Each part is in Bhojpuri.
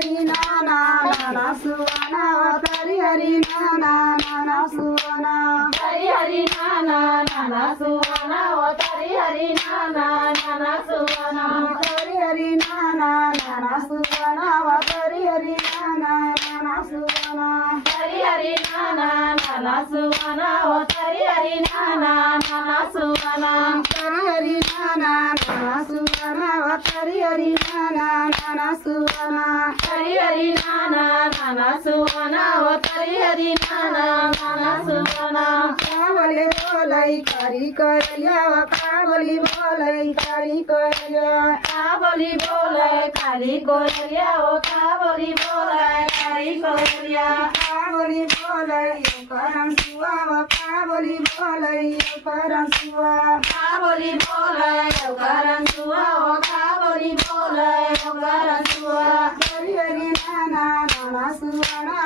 हरि नाना नाना सुवना हरि हरि नाना नाना सुवना हरि हरि नाना नाना सुवना हरि हरि नाना नाना सुवना हरि हरि नाना नाना सुवना हरि हरि नाना नाना सुवना हरि हरि नाना नाना सुवना हरि हरि नाना नाना सुवना हरि हरि नाना नाना सुवना हरि हरि नाना नाना सुवना हरि हरि नाना नाना सुवना हरि हरि नाना नाना सुवना काबली बोलै करी करिया काबली बोलै करी करिया काबली बोले काली कोयलिया ओ काबली बोले काली कोयलिया काबली बोलै करम सुवा काबली बोलै करम सुवा काबली बोले करन सुआ ओ काबली बोले करन सुआ हरि हरि नाना नाना सुवना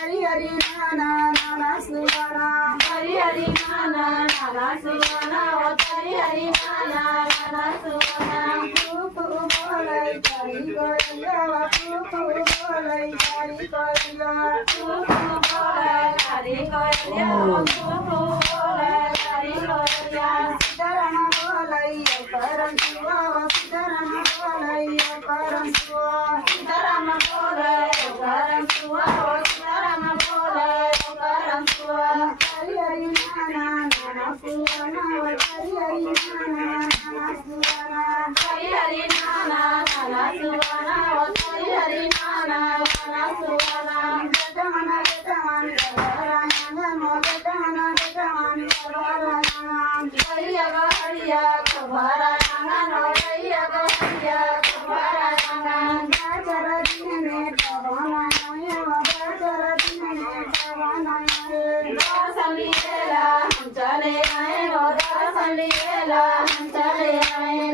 हरि हरि नाना नाना सुवना हरि हरि नाना नाना सुवना ओ हरि हरि नाना नाना सुवना कुकु बोलै करी करिया कुकु बोलै करी करिया कुकु बोले काली कोयलिया ओ कुकु बोले काली कोयलिया सीताराम बोलै करम सुवा सीताराम बोलै करम सुवा सीताराम बोले करन सुआ ओ सीताराम बोले करन सुआ हरि हरि नाना नाना सुवना हरि हरि नाना नाना सुवना हरि हरि नाना नाना सुवना ओ हरि हरि नाना नाना सुवना बेटमन बेटमन गरायांगन बेटमन बेटमन गरायांगन हरिया गो हरिया खबरा नांगन हरिया गो हरिया खबरा नांगन बाजार दिने पवना नये बाजार दिने पवना नये दर्शन लिएला हम चले आए दर्शन लिएला हम चले आए